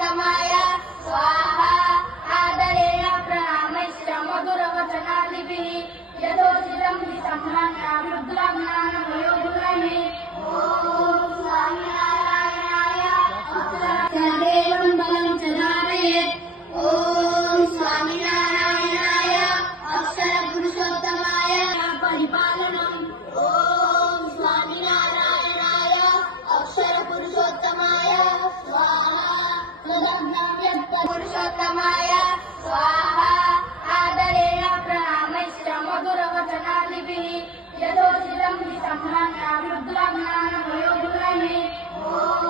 पुरुषोत्तमाय स्वाहा आदरेण प्रणामैश्च मधुरवचनादिभिः यथोचितं विसम्मान्या वृद्धाज्ञानवयोधुनैः ॐ स्वामिनारायणाय सदेवं बलं च धारयेत् ॐ स्वामिनारायणाय अक्षरपुरुषोत्तमाय परिपालनम् ॐ स्वामिनारायणाय अक्षरपुरुषोत्तमाय स्वाहा पुरुषोत्तमाय स्वाहा आदरेण प्रणामैश्च मधुरवचनादिभिः यथोचितं विसम्मान्या वृद्धाज्ञानवयोधुनैः ॐ